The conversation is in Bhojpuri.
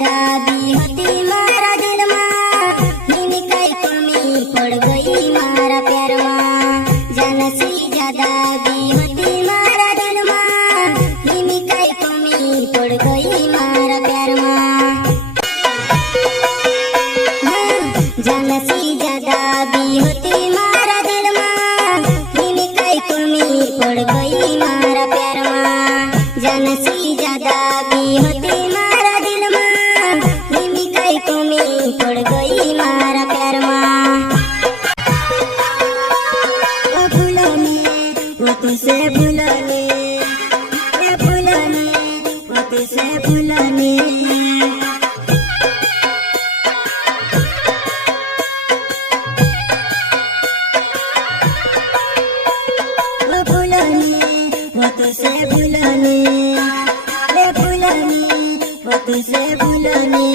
ज्यादा भी होती मारा दिल माँ, हिमी कई कमी पड़ गई मारा प्यार माँ। जान से ज्यादा भी होती मारा दिल माँ, हिमी कई कमी पड़ गई मारा प्यार माँ। जान से ज्यादा भी होती मारा दिल माँ, हिमी कई कमी पड़ गई मारा प्यार माँ। जान से ज्यादा भी होती मारा दिल माँ, हिमी कई कमी पड़ गई मारा प्यार माँ। वो भूलने, वो तुझसे भूलने, वो भूलने, वो तुझसे भूलने। वो भूलने, वो तुझसे भूलने, वो भूलने, वो तुझसे भूलने।